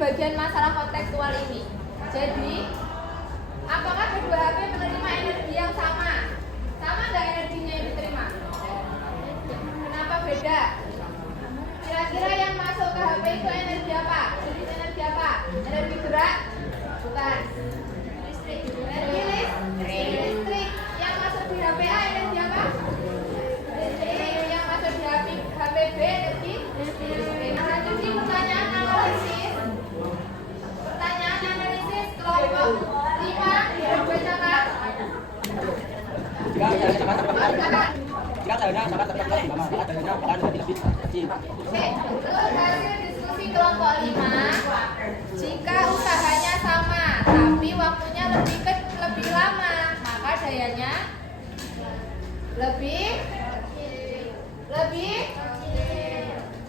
Bagian masalah kontekstual ini. Jadi, apakah kedua HP menerima energi yang sama? Sama nggak energinya yang diterima? Kenapa beda? Kira-kira yang masuk ke HP itu energi apa? Jenis energi apa? Energi gerak? Bukan. Listrik. Energi listrik. Yang masuk di HPA energi apa? Listrik. Yang masuk di HPB energi listrik. Nah, lanjut pertanyaan analisis. Kelompok 5 baca Kak. Jika saldonya sama terpenuhi maka saldonya akan lebih kecil. Oke, terus hasil diskusi kelompok 5. Jika usahanya sama tapi waktunya lebih lama, maka dayanya lebih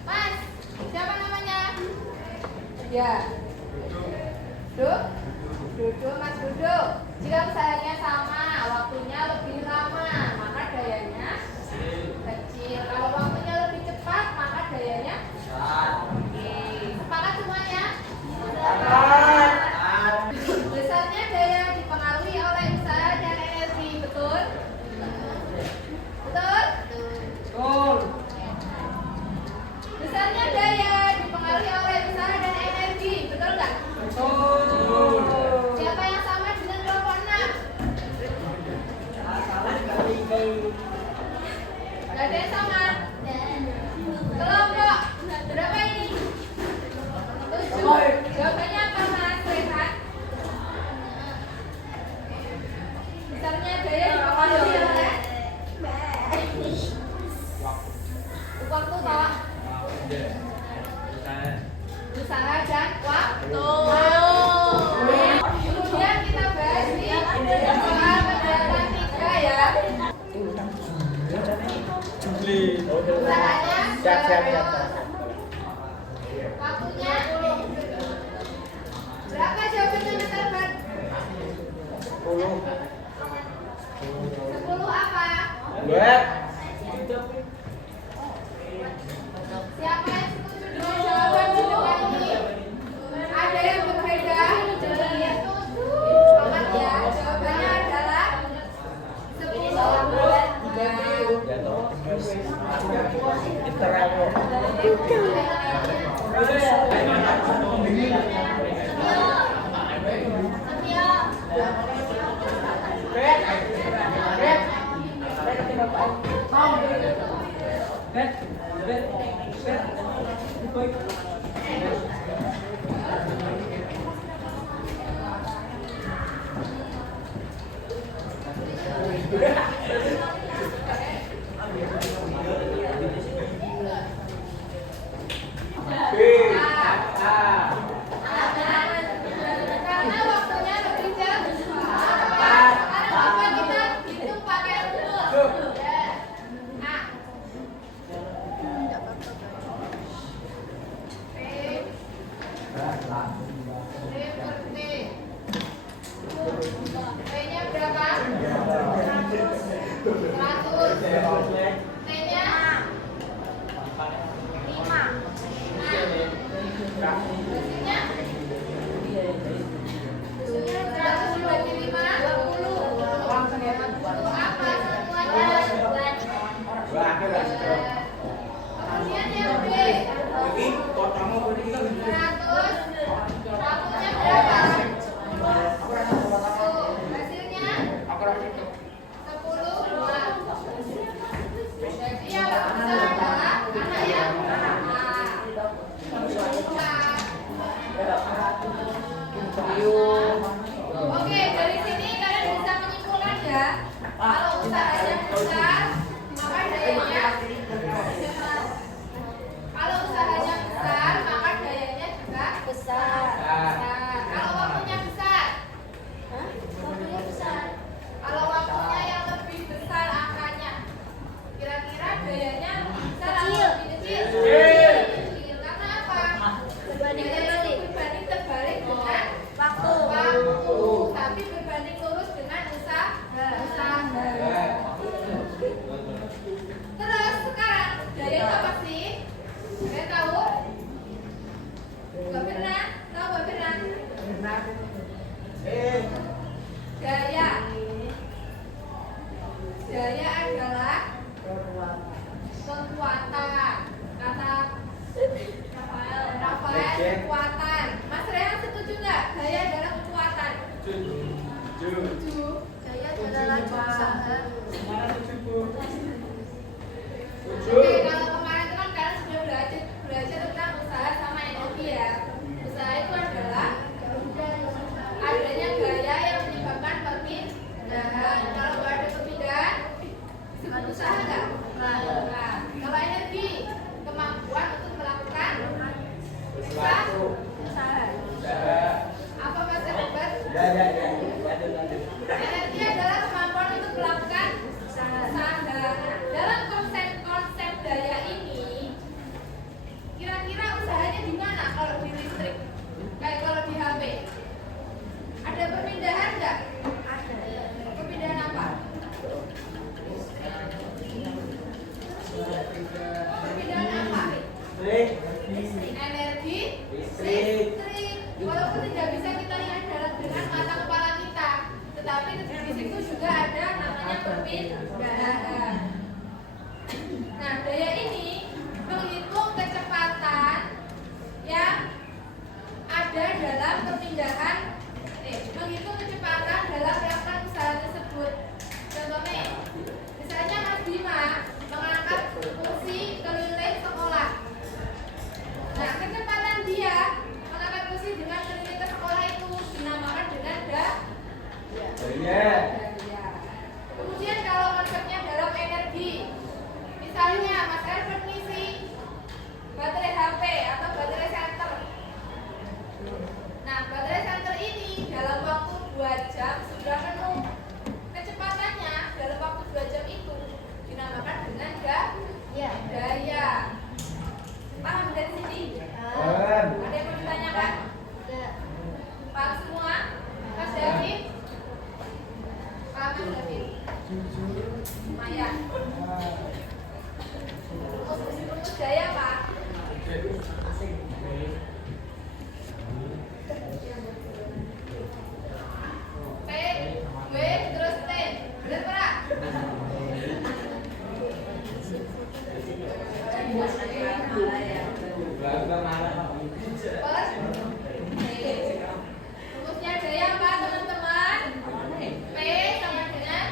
Mas, siapa namanya? Ya. Duduk, Mas Duduk. Jika usahanya sama, waktunya lebih lama, maka dayanya kecil. Kalau waktunya lebih cepat, maka dayanya besar. Oke, sepakat semuanya? Sepakat. Besarnya daya dipengaruhi oleh usaha dan energi, betul? Betul? Betul. Besarnya daya dipengaruhi oleh usaha dan energi, betul nggak? Betul. Siapa yang sama dengan kelompok 6? Gak ada yang sama? Kelompok berapa ini? 7. Jawabannya apa Mas Rehan? Besarnya daya dipengaruhi oleh waktu toh? Usaha dan waktu. Kemudian kita bahas di soal penjelasan 3 ya. Usahanya waktunya berapa jawabannya Mr. Bat? 10 apa? Siapa yang setuju dengan jawaban ini? Ada yang berbeda? Selamat ya. Jawabannya adalah 10. Karena waktunya lebih cepat. T-nya 5. Hasilnya 100 dibagi 5 20. Apa semuanya? Kemudian yang B 100. Waktunya berapa? 10. Hasilnya 10 buah. Jadi yang besar adalah anak yang Oke, dari sini kalian bisa menyimpulkan ya. Kalau usahanya besar, maka dayanya juga besar. Kalau waktunya besar, kalau waktunya yang lebih besar angkanya, kira-kira dayanya lebih besar atau lebih kecil? Kecil. Karena apa? Dayanya itu berbanding terbalik dengan waktu, tapi berbanding lurus dengan usaha. Terus sekarang daya itu apa sih? Kalian tahu? Mbak Firna, tahu Mbak Firna? Daya adalah kekuatan. Kata Rafael kekuatan. Mas Rehan setuju nggak? Daya adalah kekuatan. Setuju. Daya adalah usaha. Oke, kalau kemarin itu kan kalian sudah belajar tentang usaha sama energi ya. Usaha itu adalah adanya gaya yang menyebabkan perpindahan. Kalau nggak ada perpindahan, disebut usaha nggak? Nah, kalau energi, kemampuan untuk melakukan usaha. Apa Mas Hebat? Energi adalah kemampuan untuk melakukan usaha. Dalam konsep daya ini, kira-kira usahanya di mana kalau di listrik? Kayak kalau di HP. Ada perpindahan nggak? Ada. Perpindahan apa? Perpindahan apa? Energi listrik. Walaupun tidak bisa kita lihat dengan mata kepala kita, tetapi di situ juga ada namanya perpindahan. Nah, daya ini menghitung kecepatan yang ada dalam perpindahan, menghitung kecepatan dalam melakukan usaha tersebut. Contohnya, misalnya Mas Bima mengangkat kursi keliling sekolah. Nah, kecepatan dia mengangkat kursi dengan keliling ke sekolah itu dinamakan dengan daya. Kemudian kalau konsepnya dalam energi, misalnya Mas Herbert ngisi baterai HP atau baterai center. Nah, baterai center ini dalam waktu 2 jam sudah penuh. Kecepatannya dalam waktu 2 jam itu dinamakan dengan daya. Paham dari sini? Ada yang mau ditanyakan? Paham semua? Mas David? Paham Mas David? Lumayan. Rumus daya Pak? P, W, terus T. Benar Pak? Rumusnya daya apa teman-teman? P sama dengan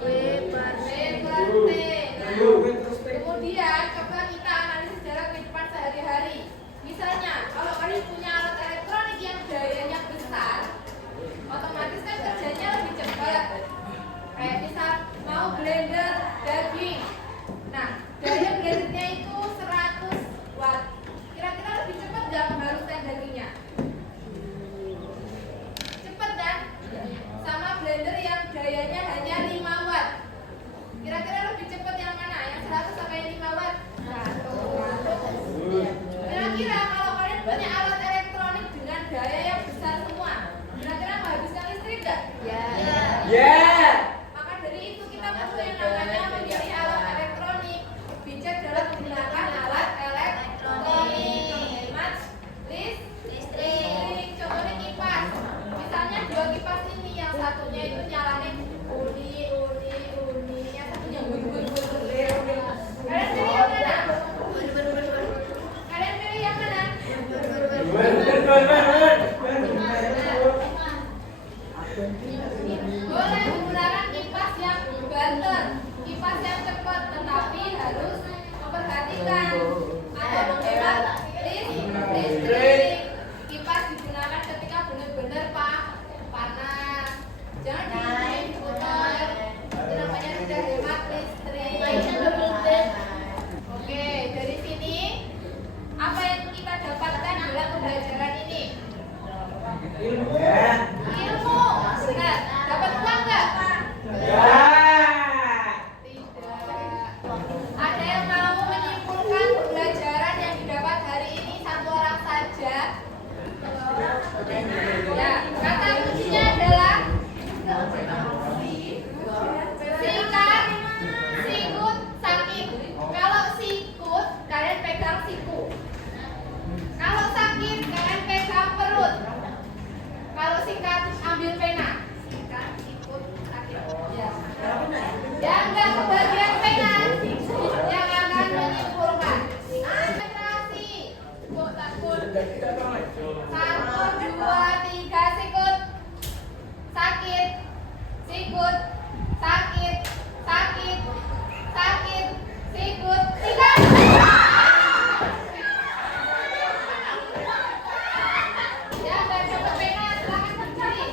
W per T. Kemudian coba kita analisis dalam kehidupan sehari-hari. Misalnya, kalau kalian punya alat elektronik yang dayanya besar, otomatis kan kerjanya lebih cepat. Kayak misal mau blender daging. Nah, daya blendernya itu 100 watt. Kira-kira lebih cepat nggak menghaluskan dagingnya? Cepat kan? Sama blender yang dayanya hanya 5 watt. Kira-kira lebih cepat yang mana? Yang 100 sampai 5 watt? 100. Kira-kira kalau kalian punya alat elektronik dengan daya yang besar semua, kira-kira menghabiskan listrik nggak? Ya. Maka dari itu kita perlu Boleh menggunakan kipas yang banter, kipas yang cepat, tetapi harus memperhatikan atau menghemat listrik. Kipas digunakan ketika benar-benar panas. Jangan diputar. Itu namanya tidak hemat listrik. Oke, dari sini apa yang kita dapatkan dalam pembelajaran ini? Ilmu. Benar. Dapat uang nggak? Tidak. Ada yang mau menyimpulkan pembelajaran yang didapat hari ini satu orang saja? Ya, kata kuncinya adalah sikat, sikut, sakit. Kalau sikut, kalian pegang siku. Kalau sakit, kalian pegang perut. Kalau sikat, ambil pena. Sikat, sikut, sakit. Ya. Yang nggak kebagian pena, yang akan menyimpulkan. Konsentrasi. Takut. 1, 2, 3, sikut. Sakit. Sikut. Sakit. Sakit. Sakit. Sikut. Sikat. Ya, nggak dapat pena, silakan berdiri.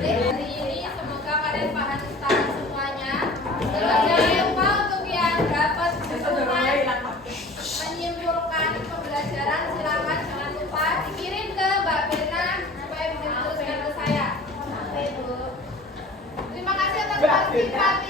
Hari ini semoga kalian paham semuanya. Terus jangan lupa untuk yang dapat menyimpulkan pembelajaran, silakan jangan lupa dikirim ke Mbak Berna supaya bisa diteruskan ke saya. Terima kasih atas partisipasi.